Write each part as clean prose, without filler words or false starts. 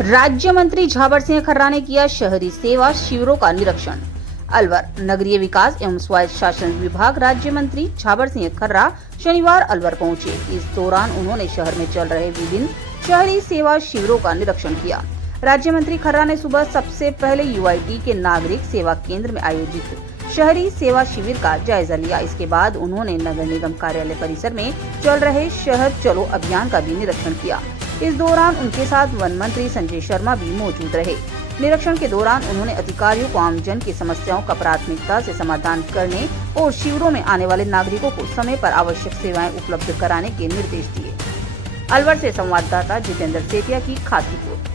राज्य मंत्री झाबर सिंह खर्रा ने किया शहरी सेवा शिविरों का निरीक्षण। अलवर नगरीय विकास एवं स्वायत्त शासन विभाग राज्य मंत्री झाबर सिंह खर्रा शनिवार अलवर पहुंचे। इस दौरान उन्होंने शहर में चल रहे विभिन्न शहरी सेवा शिविरों का निरीक्षण किया। राज्य मंत्री खर्रा ने सुबह सबसे पहले यूआईटी के नागरिक सेवा केंद्र में आयोजित शहरी सेवा शिविर का जायजा लिया। इसके बाद उन्होंने नगर निगम कार्यालय परिसर में चल रहे शहर चलो अभियान का भी निरीक्षण किया। इस दौरान उनके साथ वन मंत्री संजय शर्मा भी मौजूद रहे। निरीक्षण के दौरान उन्होंने अधिकारियों को आमजन की समस्याओं का प्राथमिकता से समाधान करने और शिविरों में आने वाले नागरिकों को समय पर आवश्यक सेवाएं उपलब्ध कराने के निर्देश दिए। अलवर से संवाददाता जितेंद्र सेठिया की खास रिपोर्ट।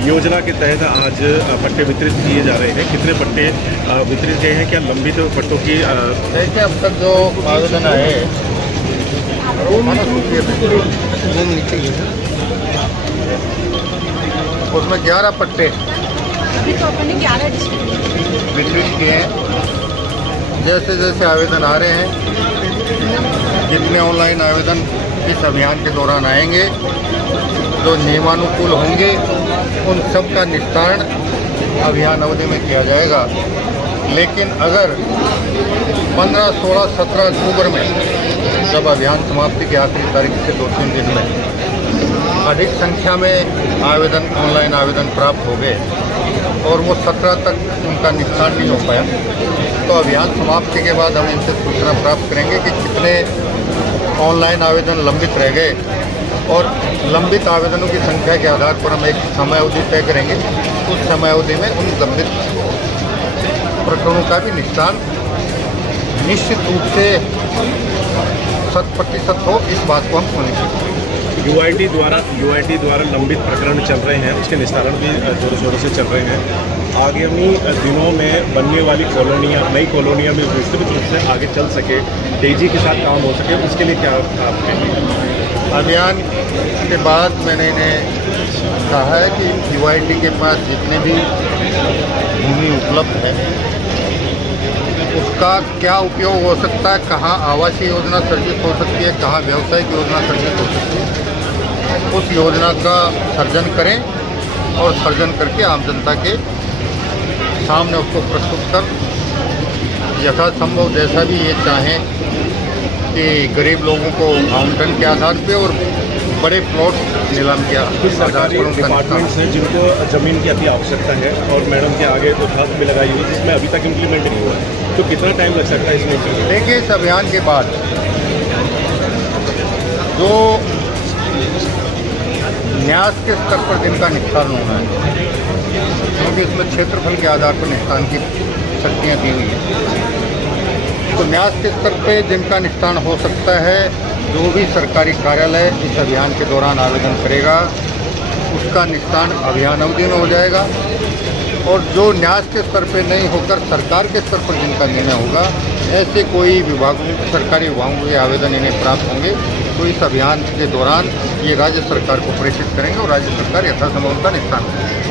योजना के तहत आज पट्टे वितरित किए जा रहे हैं। कितने पट्टे वितरित किए हैं? क्या लंबित पट्टों की देखिए अब तक जो आवेदन आए उसमें 11 पट्टे वितरित किए हैं। जैसे जैसे आवेदन आ रहे हैं, जितने ऑनलाइन आवेदन इस अभियान के दौरान आएंगे जो नियमानुकूल होंगे उन सब का निस्तारण अभियान अवधि में किया जाएगा। लेकिन अगर 15, 16, 17 अक्टूबर में जब अभियान समाप्ति की आखिरी तारीख से 2-3 दिन में अधिक संख्या में आवेदन ऑनलाइन आवेदन प्राप्त हो गए और वो 17 तक उनका निस्तारण नहीं हो पाया, तो अभियान समाप्ति के बाद हम इनसे सूचना प्राप्त करेंगे कि कितने ऑनलाइन आवेदन लंबित रह गए और लंबित आवेदनों की संख्या के आधार पर हम एक समय अवधि तय करेंगे। उस समय अवधि में उन लंबित प्रकरणों का भी निस्तारण निश्चित रूप से 100% हो, इस बात को हम सुनिश्चित करेंगे। यूआईटी द्वारा लंबित प्रकरण चल रहे हैं, उसके निस्तारण भी जोरों शोरों से चल रहे हैं। आगामी दिनों में बनने वाली कॉलोनियाँ, नई कॉलोनियाँ में विस्तृत रूप से आगे चल सके, तेजी के साथ काम हो सके, उसके लिए क्या आप कहेंगे? अभियान के बाद मैंने इन्हें कहा है कि यूआईटी के पास जितने भी भूमि उपलब्ध है उसका क्या उपयोग हो सकता है, कहाँ आवासीय योजना सर्जित हो सकती है, कहाँ व्यावसायिक योजना सर्जित हो सकती है, उस योजना का सर्जन करें और सर्जन करके आम जनता के सामने उसको प्रस्तुत कर यथासंभव जैसा भी ये चाहें कि गरीब लोगों को आवंटन के आधार पे और बड़े प्लॉट नीलाम के आधार पर डिपार्टमेंट्स हैं जिनको ज़मीन की अति आवश्यकता है और मैडम के आगे तो दरख्वास्त भी लगाई हुई जिसमें अभी तक इम्प्लीमेंट नहीं हुआ है, तो कितना टाइम लग सकता है इसमें? देखिए, इस अभियान के बाद जो न्यास के स्तर पर जिनका निस्तारण होना है, क्योंकि इसमें क्षेत्रफल के आधार पर निस्तारण की शक्तियाँ दी हुई हैं, तो न्यास के स्तर पर जिनका निस्तारण हो सकता है, जो भी सरकारी कार्यालय इस अभियान के दौरान आवेदन करेगा उसका निस्तारण अभियान अवधि में हो जाएगा। और जो न्यास के स्तर पर नहीं होकर सरकार के स्तर पर जिनका निर्णय होगा, ऐसे कोई विभागों सरकारी विभागों के आवेदन इन्हें प्राप्त होंगे तो इस अभियान के दौरान ये राज्य सरकार को प्रेषित करेंगे और राज्य सरकार यथासंभव उनका निस्तारण करेगी।